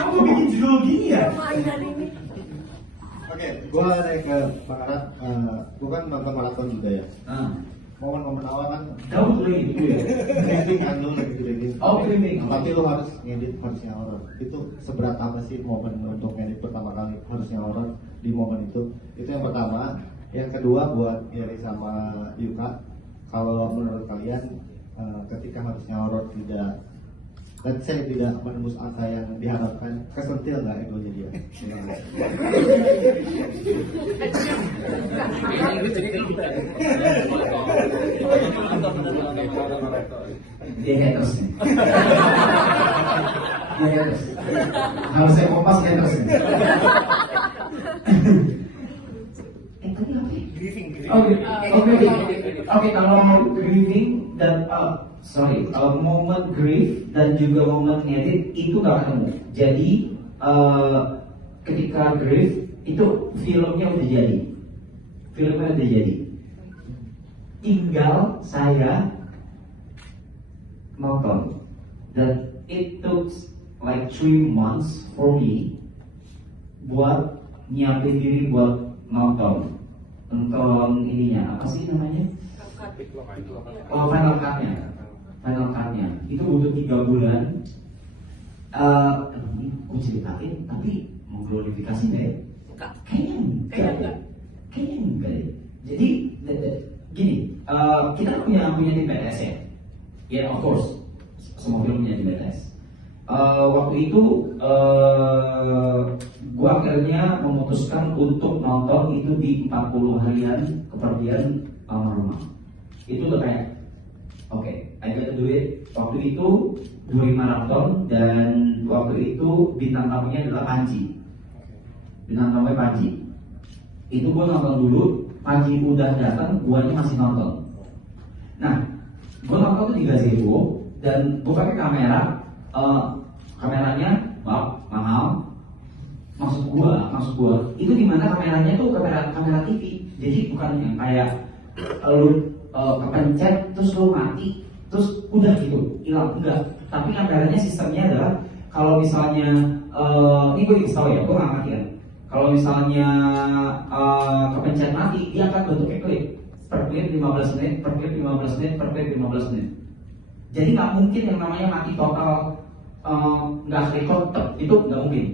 kamu bikin judul gini ya? Oke, gua naik ke Bang Arat, gua kan nonton maraton juga ya. Momen-momen awal kan Kamu beli itu ya? editing kan lu lagi editing. Oh, editing. Tapi lu harus ngedit harusnya horor. Itu seberat apa sih momen untuk ngedit pertama kali harusnya horor di momen itu? Itu yang pertama. Yang kedua buat Gary sama Yuka, kalau menurut kalian ketika harusnya horor tidak, let's say tidak menembus angka yang diharapkan, kesentil nggak egonya dia? Dia haters nih. Dia haters. Kalau saya kompas haters nih. Tadi apa? Grieving. Oke. Kalau grieving dan kalau momen grief dan juga momen ngedit itu gak ketemu. Jadi ketika grief itu filmnya udah jadi. Tinggal saya nonton. Dan it took like 3 months for me buat nyiapin diri buat nonton ininya, apa sih namanya? Oh, final cut-nya itu butuh 3 bulan. Ini gue ceritain tapi mengglorifikasi nggak ya? Kayaknya enggak deh. Jadi gini, kita punya tim BTS ya. Ya, of course, semua film punya tim BTS. Waktu itu gua akhirnya memutuskan untuk nonton itu di 40 harian kepergian almarhumah. Itu udah kayak oke, I gotta do it. Waktu itu 2 maraton dan waktu itu bintang tamunya adalah Panji. Bintang tamunya Panji. Itu gua nonton dulu, Panji udah datang, guanya masih nonton. Nah, gua nonton tuh di gazebo dan gua pakai kamera. Kameranya mahal. Maksud gua itu dimana kameranya tuh kamera TV. Jadi bukan yang kayak lu kepencet terus lu mati terus udah gitu hilang, enggak. Tapi kameranya sistemnya adalah kalau misalnya ini gue dikasih tau ya, gue nggak ngerti kan. Kalau misalnya kepencet mati, dia akan bentuknya klip per klip 15 menit, per klip 15 menit, per klip 15 menit. Jadi nggak mungkin yang namanya mati total nggak record, itu nggak mungkin.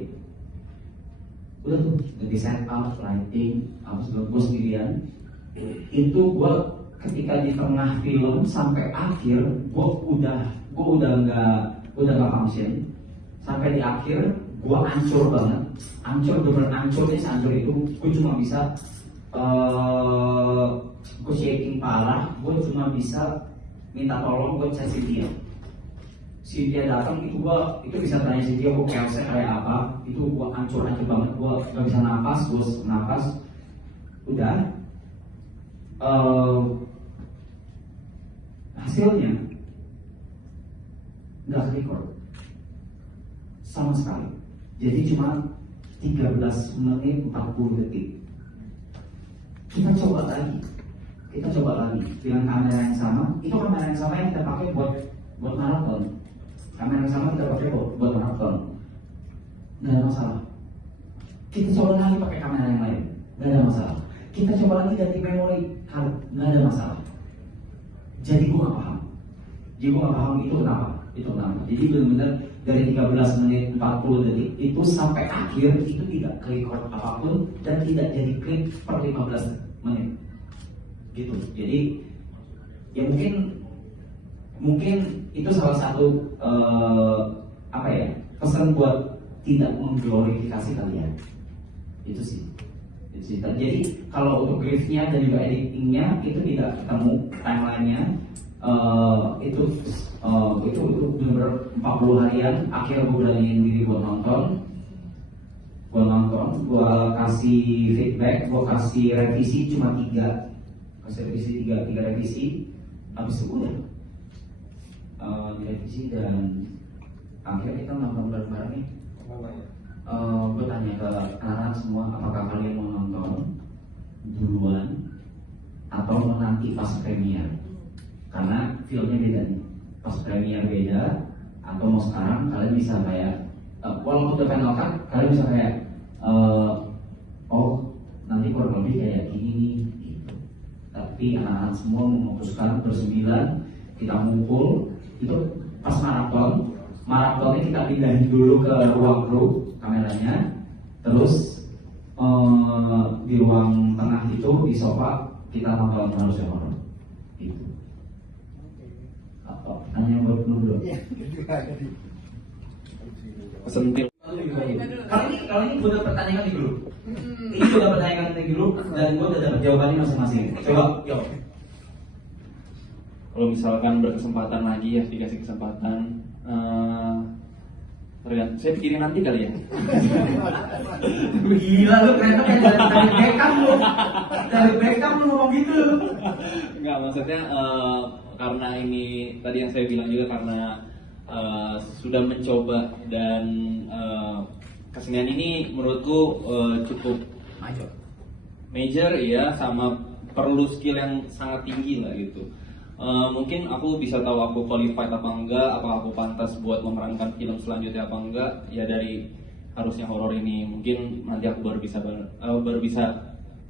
Udah tuh di set up, lighting, gue sendirian. Itu gue ketika di tengah film sampai akhir, gue udah nggak function. Sampai di akhir, gue hancur banget, bener hancurnya sehancur itu. Gue cuma bisa gue shaking parah, gue cuma bisa minta tolong buat saya Cynthia datang, itu bisa tanya Cynthia gue chaosnya kayak apa. Itu gue hancur banget, gue gak bisa nafas, udah. Hasilnya nggak record sama sekali. Jadi cuma 13 menit 40 detik. Kita coba lagi dengan kamera yang sama. Itu kamera yang sama yang kita pakai buat maraton. Kamera yang sama kita pakai buat maraton. Nggak ada masalah. Kita coba lagi pakai kamera yang lain. Nggak ada masalah. Kita coba lagi ganti memori card. Nggak ada masalah. Jadi gue nggak paham itu kenapa. Jadi benar-benar dari 13 menit 40 detik itu sampai akhir itu tidak record apapun dan tidak jadi klip per 15 menit. Gitu. Jadi ya mungkin itu salah satu pesan buat tidak mengglorifikasi kalian. Itu sih. Jadi kalau untuk griefnya dan juga editingnya itu tidak ketemu timelinenya. Itu benar-benar 40 harian. Akhirnya gue beraniin diri buat nonton. Gue kasih feedback, gue kasih revisi cuma 3. Kasih revisi 3 revisi. Habis itu udah direvisi dan akhirnya kita nonton bareng-bareng nih. Gue tanya ke anak-anak semua, apakah kalian mau nonton duluan atau mau nanti pas premier? Karena filmnya beda nih, pas premier beda. Atau mau sekarang kalian bisa kayak walaupun udah final cut, kalian bisa kayak oh nanti kurang lebih kayak gini nih gitu. Tapi anak-anak semua memutuskan bersembilan kita ngumpul itu pas maratonnya kita pindahin dulu ke ruang kru kameranya, terus di ruang tengah itu di sofa kita nonton Harusnya Horor gitu. Apa pertanyaan buat dulu? Sentil. Kalau ini gue udah pertanyaan di grup. Ini gue udah pertanyaan di grup dan gue udah dapat jawabannya masing-masing. Coba, yuk. Kalau misalkan berkesempatan lagi ya, dikasih kesempatan, saya pikirin nanti kali ya. Gila lu, ternyata kayak dari Beckham lu ngomong gitu. Enggak, maksudnya karena ini tadi yang saya bilang juga karena sudah mencoba dan kesenian ini menurutku cukup major ya, sama perlu skill yang sangat tinggi lah gitu. Mungkin aku bisa tahu aku qualified apa enggak, apa aku pantas buat memerankan film selanjutnya apa enggak ya dari Harusnya Horor ini. Mungkin nanti aku baru bisa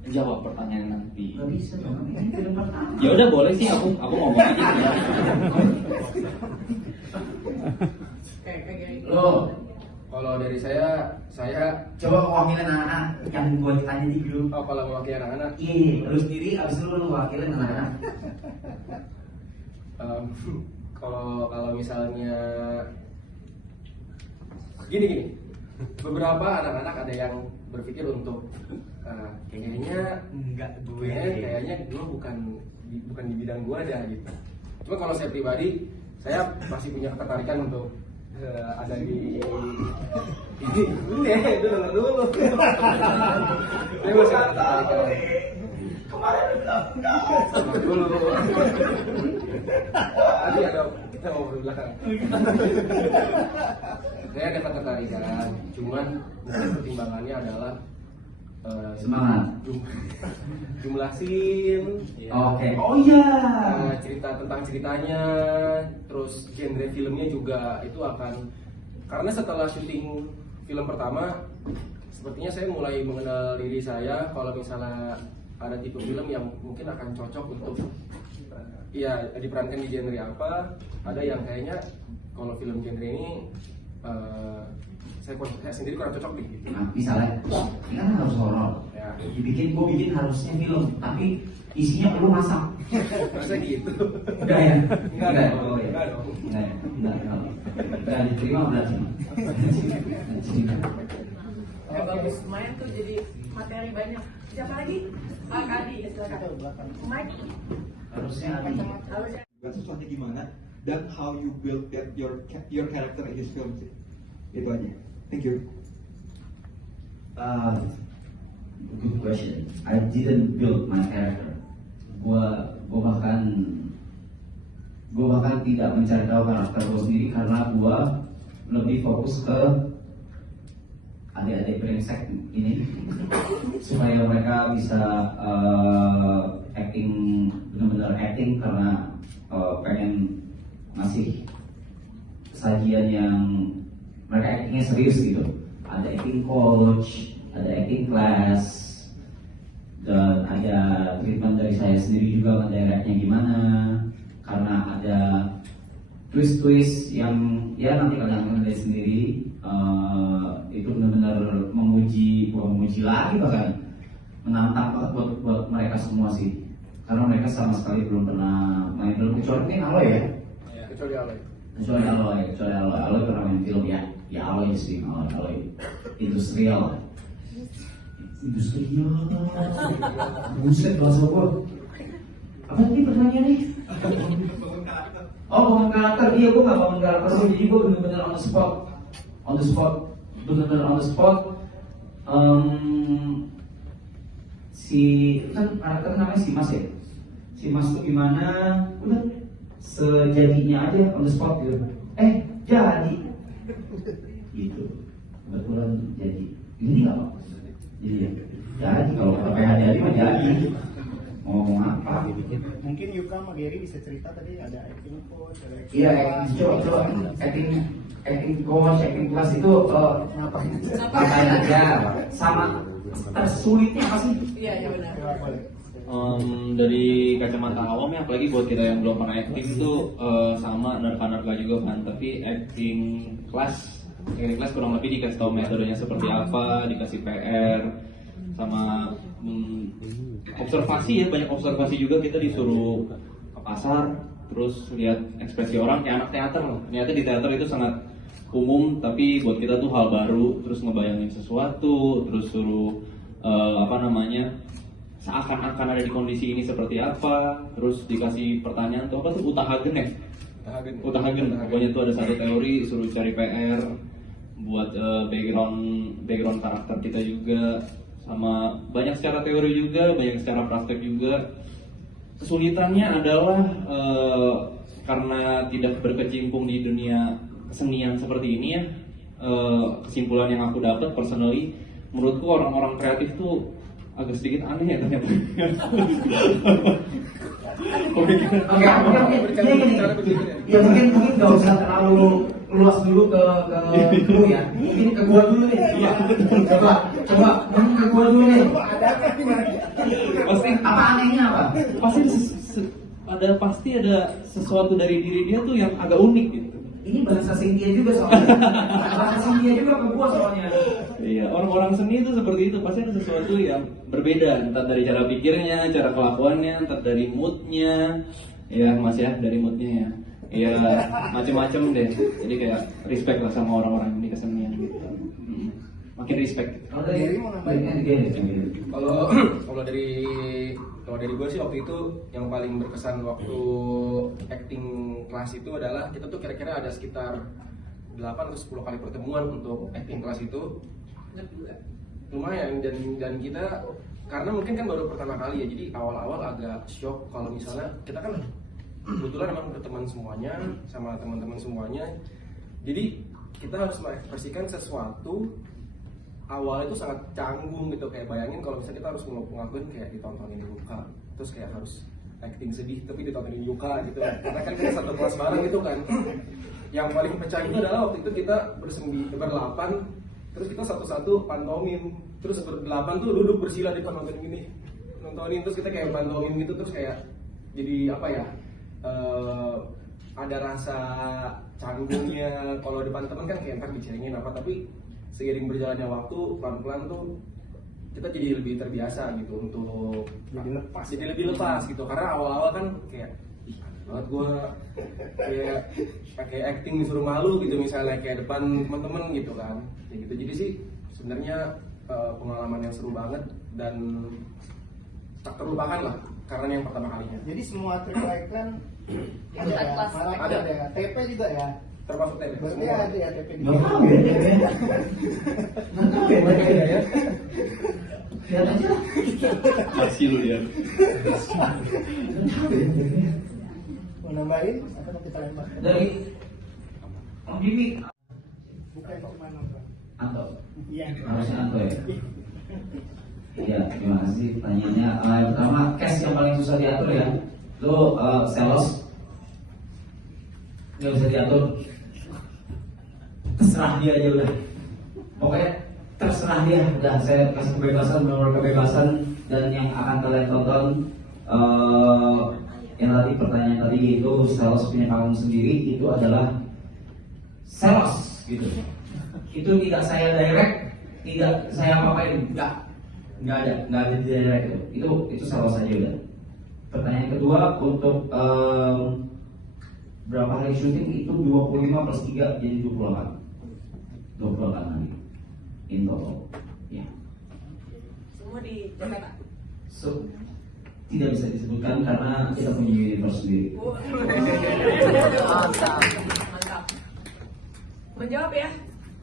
jawab pertanyaan nanti. Gak bisa dong, ini film pertama. Ya udah boleh sih, aku ngomong aja ya. Lo, Kalau dari saya coba mewakili anak-anak yang gue tanya di grup. kalau mewakili anak-anak, Iya, lu sendiri abis itu lu wakilin anak-anak. kalau misalnya gini, beberapa anak-anak ada yang berpikir untuk kayaknya gue bukan di bidang gue ada gitu. Cuma kalau saya pribadi, saya masih punya ketertarikan untuk ada di ini itu dengar dulu. Saya masih ketertarikan. Kemarin udah Dulu. Tadi ada kita ngobrol di belakang. Saya ada ketertarikan, cuman pertimbangannya adalah semangat. jumlah scene, Oke. Oh iya. cerita tentang ceritanya, terus genre filmnya juga itu akan, karena setelah syuting film pertama, sepertinya saya mulai mengenal diri saya. Kalau misalnya ada tipe film yang mungkin akan cocok untuk ya diperankan di genre apa, ada yang kayaknya kalau film genre ini saya sendiri kurang cocok nih gitu. Nah, misalnya, ini kan harus horor. Ya, Gue bikin harusnya film, tapi isinya perlu masak. harusnya gitu. Enggak ya? Enggak ya? dong. Oh, ya. Enggak dong. Enggak ya? Enggak diterima berarti. Bagus, lumayan tuh jadi materi banyak. Siapa lagi? Kadi, silakan. Mike. Harusnya ada. Harusnya. Sesuatu gimana dan how you build that your character in this film sih. Itu aja. Thank you. Good question. I didn't build my character. Gua bahkan tidak mencari tahu karakter gue sendiri karena gua lebih fokus ke adik-adik brengsek ini supaya mereka bisa acting, benar-benar acting karena pengen ngasih sajian yang mereka actingnya serius gitu. Ada acting coach, ada acting class, dan ada treatment dari saya sendiri juga ngedirectnya gimana, karena ada twist-twist yang ya nanti kalian lihat sendiri. Itu benar-benar bukan memuji lagi, bahkan menantang banget buat mereka semua sih, karena mereka sama sekali belum pernah main film, kecuali ini Aloy ya. Kecuali Aloy. Aloy pernah main film ya Aloy sih, Aloy industrial, buset bahasa gua. Apa tadi pertanyaannya? Oh, bangun karakter. Iya, gua nggak bangun karakter sih, jadi gua bener-bener on the spot, bener-bener on the spot. Si kan karakter namanya si Mas ya. Si Mas tuh gimana? Udah sejadinya aja on the spot gitu. Jadi gitu. Kebetulan jadi. Ini nggak apa? Jadi kalau pakai hari-hari mah jadi. Mau ngomong apa? Mungkin Yuka sama Gary bisa cerita tadi ada acting coach, ada acting Iya, class. coba acting coach, acting class itu ngapain aja? Sama tersulitnya apa sih? Iya, ya benar. Boleh. Dari kacamata awam ya, apalagi buat kita yang belum pernah acting tuh sama nerka-nerka juga kan. Tapi acting class kurang lebih dikasih tahu metodenya seperti apa, dikasih PR, sama observasi ya, banyak observasi juga. Kita disuruh ke pasar, terus lihat ekspresi orang kayak anak teater loh. Ternyata di teater itu sangat umum, tapi buat kita tuh hal baru. Terus ngebayangin sesuatu, terus suruh seakan-akan ada di kondisi ini seperti apa. Terus dikasih pertanyaan tuh apa tuh, Utahagen ya? Utahagen. Pokoknya tuh ada satu teori, suruh cari PR buat background karakter kita juga. Sama banyak secara teori juga, banyak secara praktek juga. Kesulitannya adalah karena tidak berkecimpung di dunia kesenian seperti ini ya. Kesimpulan yang aku dapat personally, menurutku orang-orang kreatif tuh agak sedikit aneh ya ternyata. Ya mungkin nggak usah terlalu luas dulu ke kru ya. Mungkin ke gua dulu nih. Coba mungkin ke gua dulu nih. Pasti Apa anehnya apa? pasti ada sesuatu dari diri dia tuh yang agak unik gitu. Ini bahasa India juga soalnya. Bahasa India juga ke gua soalnya. Iya, orang-orang seni itu seperti itu, pasti ada sesuatu yang berbeda, entah dari cara pikirnya, cara kelakuannya, entah dari moodnya, ya Mas ya, dari moodnya ya. Iya, macem-macem deh. Jadi kayak respect lah sama orang-orang di kesenian gitu. Makin respect. Kalau dari Gary mau nambahin? Kalau dari gue sih waktu itu yang paling berkesan waktu acting kelas itu adalah kita tuh kira-kira ada sekitar 8 atau 10 kali pertemuan untuk acting kelas itu. Lumayan, dan kita karena mungkin kan baru pertama kali ya, jadi awal-awal agak shock kalau misalnya kita kan kebetulan emang berteman semuanya sama teman-teman semuanya, jadi kita harus mengekspresikan sesuatu. Awalnya itu sangat canggung gitu, kayak bayangin kalau misalnya kita harus ngakuin kayak ditontonin Yuka, terus kayak harus acting sedih tapi ditontonin Yuka gitu, karena kan kita satu kelas bareng gitu kan. Yang paling pecah itu adalah waktu itu kita berdelapan, terus kita satu-satu pantomim, terus berdelapan tuh duduk bersila di nontonin gini, nontonin, terus kita kayak pantomim gitu, terus kayak jadi apa ya, ada rasa canggungnya. Kalau depan teman kan kayak ntar dicengin apa, tapi seiring berjalannya waktu pelan-pelan tuh kita jadi lebih terbiasa gitu untuk jadi lebih lepas gitu, karena awal-awal kan kayak banget gue kayak pakai acting disuruh malu gitu misalnya kayak depan teman-teman gitu kan, kayak gitu. Jadi sih sebenarnya pengalaman yang seru banget dan tak terlupakan lah karena ini yang pertama kalinya. Jadi semua trick kan ada ya, Kelas. ada ya, TP juga ya. Termasuk TP Berarti semua. ada ya TP di Nggak tahu ya, nggak tahu ya mereka ya. Lihat aja. Hasil ya. Mau nambahin atau kita lempar? Dari Om Jimmy Bukan kemana Bang? Anto. Iya. Harusnya Anto ya. Iya, terima kasih pertanyaannya. Yang pertama, cash yang paling susah diatur ya. Lo sales nggak bisa diatur. Terserah dia aja udah. Pokoknya terserah dia. Udah saya kasih kebebasan, benar kebebasan, dan yang akan kalian tonton yang tadi pertanyaan tadi itu sales punya panggung sendiri, itu adalah sales gitu. Itu tidak saya direct, tidak saya apa-apain, nggak ada di direct itu sales saja udah. Pertanyaan kedua, untuk berapa hari syuting, itu 25 plus 3 jadi 28 hari in total ya. Semua di Jakarta. So, tidak bisa disebutkan karena kita punya universe sendiri. Mantap. Menjawab ya,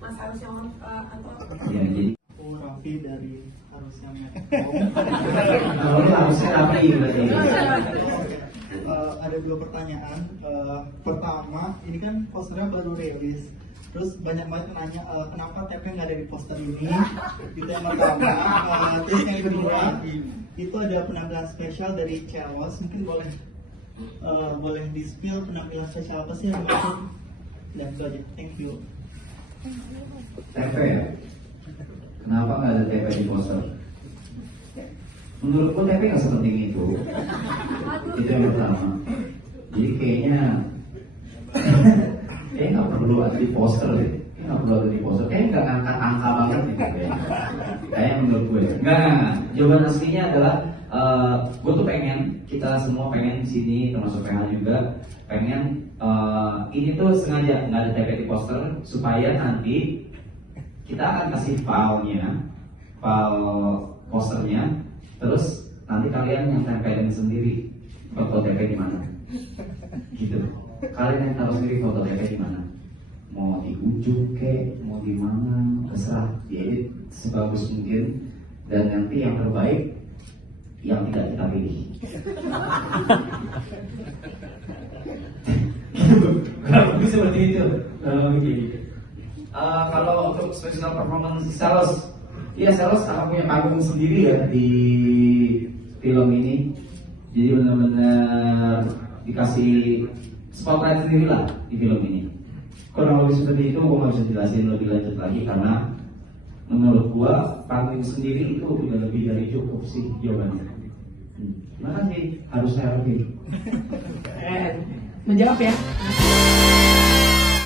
Mas harusnya atau Ya, jadi Raffi dari harusnya kalau lu harusnya rapi berarti. Ada dua pertanyaan. Pertama, ini kan posternya baru rilis. Terus banyak banget yang nanya kenapa TP nggak ada di poster ini. Itu yang pertama. Terus yang kedua itu ada penampilan spesial dari Celos. Mungkin boleh di spill penampilan spesial apa sih yang dimaksud? Dan itu aja. Thank you. TP ya? Kenapa nggak ada TP di poster? Menurutku TP nggak sepenting itu. Itu yang pertama. Jadi kayaknya nggak perlu ada di poster deh. Nggak perlu ada di poster. Kayaknya nggak ngangkat angka banget nih. Kayaknya menurut gue. Nggak. Jawaban aslinya adalah gue tuh pengen, kita semua pengen di sini, termasuk PH juga pengen ini tuh sengaja nggak ada TP di poster supaya nanti kita akan kasih file posternya, terus nanti kalian yang tempelin sendiri foto TP di mana, gitu. Kalian yang taruh sendiri foto TP di mana, mau di ujung ke, mau di mana, terserah, diedit sebagus mungkin, dan nanti yang terbaik yang tidak kita pilih. Kurang lebih seperti itu. Kalau untuk special performance Salos, ya Salos akan punya panggung sendiri ya di film ini. Jadi benar-benar dikasih spotlight sendiri lah di film ini. Kurang lebih seperti itu, gue nggak bisa jelasin lebih lanjut lagi karena menurut gue panggung sendiri itu udah lebih dari cukup sih jawabannya. Terima kasih, harus saya lebih. Menjawab ya.